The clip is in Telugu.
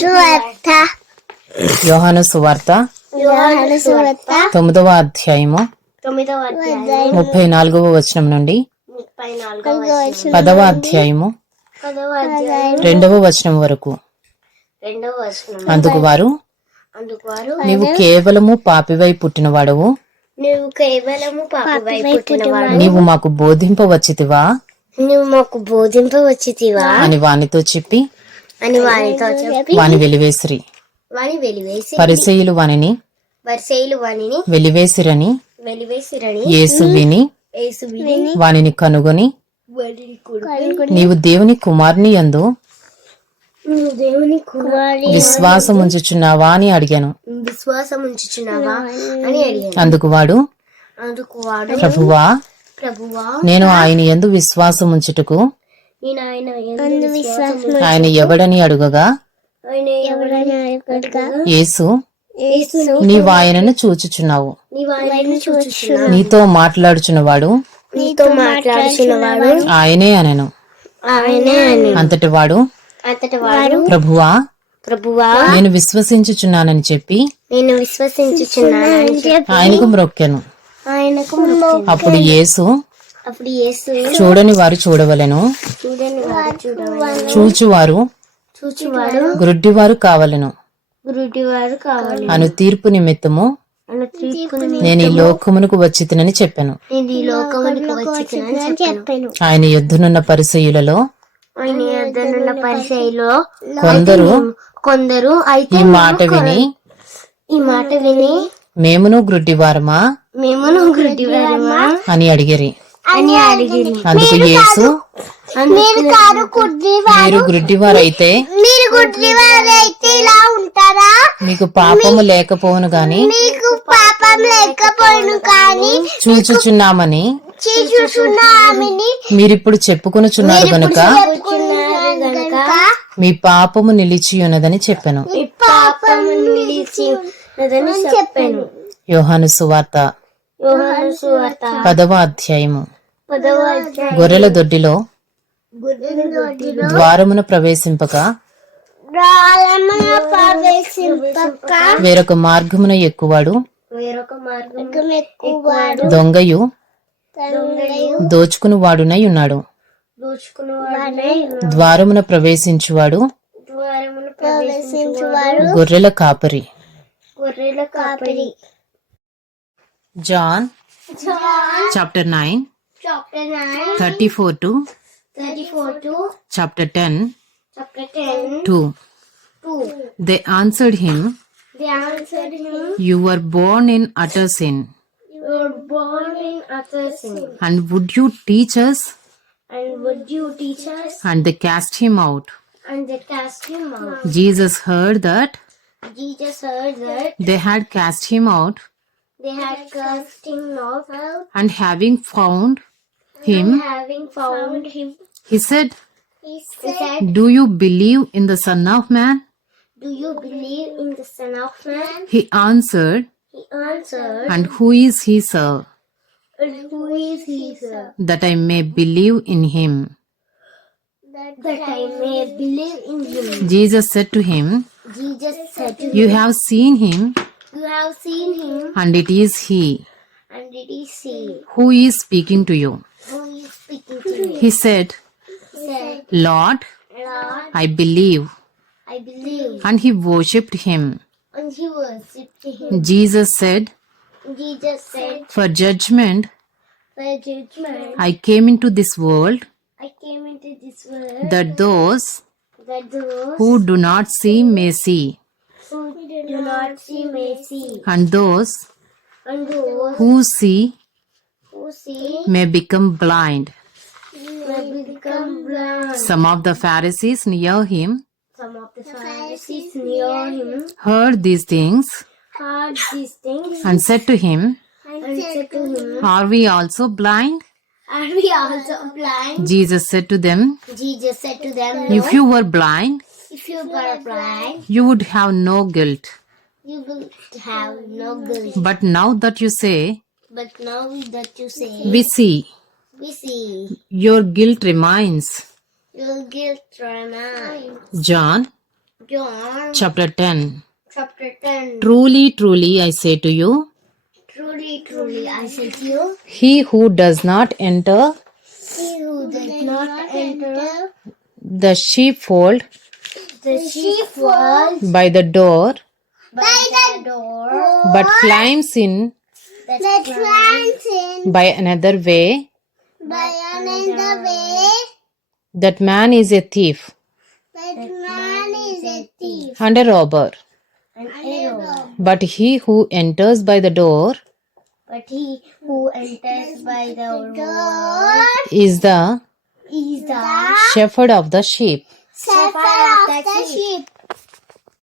సువార్త. యోహాను సువార్త. యోహాను సువార్త. తొమ్మిదవ అధ్యాయము. ముప్పై నాలుగవ వచనం నుండి. పదవ అధ్యాయము. రెండవ వచనం వరకు. అందుకు వారు నీవు కేవలము పాపివై పుట్టినవాడవు. నువ్వు కేవలము పాపవై పుట్టినవాడు. నీవు మాకు బోధింపవచ్చితివా? నువ్వు మాకు బోధింపవచ్చితివా? అని వానితో చెప్పి అని చెప్పి. వాని వెలివేసిరి. వాని వెలివేసి పరిసయులు వానిని వర్షేలు వానిని వెలివేసిరని వెలివేసిరని యేసు విని యేసు విని వానిని కనుగొని నీవు దేవుని కుమారుని యందు నువ్వు దేవుని కుమారి విశ్వాసం ఉంచుచున్నావా అని అడిగాను. విశ్వాసం ఉంచుచున్నావా అని అడిగాను. అందుకు వాడు అందుకు వాడు ప్రభువా ప్రభువా నేను ఆయన యందు విశ్వాసం ఉంచుటకు నేను ఆయన యందు విశ్వాసం ఆయన ఎవడని అడుగగా? ఆయన ఎవరైనా అడగగా? యేసు నీవు ఆయనను చూచుచున్నావు. నీతో మాట్లాడుచున్నవాడు? నీతో మాట్లాడుచున్నవాడు ఆయనే అనెను. ఆయనే అని అంతటి వాడు? అంతటి వాడు ప్రభువా? ప్రభువా? నేను విశ్వసించుచున్నానని చెప్పి? నేను విశ్వసించుచున్నానని చెప్పి ఆయనకు మ్రొక్కెను. ఆయనకు అప్పుడు యేసు అప్పుడు యేసు చూడని వారు చూడవలెను. చూచువారు గ్రుడ్డివారు కావలెను. అను తీర్పు నిమిత్తము నేను ఈ లోకమునకు వచ్చితినని చెప్పాను. ఆయన యుద్ధనున్న పరిసయులలో కొందరు కొందరు ఈ మాట విని ఈ మాట విని మేమును గ్రుడ్డివారమా? మేమును గుడ్డివారమా అని అడిగిరి. అని అడిగింది అందుకు యేసు మీరు కాదు గుడ్డివారు. మీరు గ్రుడ్డివారైతే మీరు గుడ్డివారు అయితే ఇలా ఉంటారా? మీకు పాపము లేకపోవును గాని మీకు పాపం లేకపోయిను కానీ చూచుచున్నామని చూచున్న ఆమెని మీరిప్పుడు చెప్పుకొనుచున్నారు గనుక మీ పాపము నిలిచి ఉన్నదని చెప్పాను. మీ పాపం నిలిచి ఉన్నదని చెప్పాను. యోహాను సువార్త యోహాను సువార్త పదవ అధ్యాయము. పదవ అధ్యాయం గొర్రెల దొడ్డిలో ద్వారమున ప్రవేశింపక వేరొక మార్గమున ఎక్కువాడు. వేరొక మార్గం ఎక్కువాడు. దొంగయు. దోచుకుని వాడునై ఉన్నాడు. ద్వారమున ప్రవేశించువాడు. గొర్రెల కాపరి. గొర్రెల కాపరి. John chapter nine. Chapter nine. Thirty four to 34 to chapter 10 chapter 10 2 2 they answered him they answered him you were born in utter sin. You were born in utter sin. And would you teach us? And would you teach us? And they cast him out. And they cast him out. Jesus heard that. Jesus heard that. They had cast him out. They had cast him out. And having found him having found him. He said he said do you believe in the son of man? Do you believe in the son of man? He answered he answered and who is he sir? And who is he sir? That i may believe in him. That I may believe in him. Jesus said to him Jesus said to you him have seen him you have seen him and it is he. and it is he. Who is speaking to you? who is he said Lord i believe. I believe and he worshipped him. And he worshipped him jesus said Jesus said for judgment for judgment i came into this world I came into this world that those that those who do not see may see who do not see may see and those and those who see who see may become blind may become blind. some of the pharisees near him Some of the Pharisees near him heard these things heard these things and said to him and said to him, are we also blind Are we also blind? jesus said to them Jesus said to them, if you were blind If you were blind, you would have no guilt you will have no guilt. but now that you say But now that you say, we see we see, your guilt remains your guilt remains. john John chapter 10. chapter 10. Truly, truly, I say to you, Truly, truly, I say to you, he who does not enter he who does not enter the sheepfold the sheepfold by the door, by the door but climbs in that climbs in by another way, by another way, that man is a thief that man is a thief and a robber. and a robber. But he who enters by the door But he who enters by the door is the is the shepherd of the sheep. shepherd of the sheep.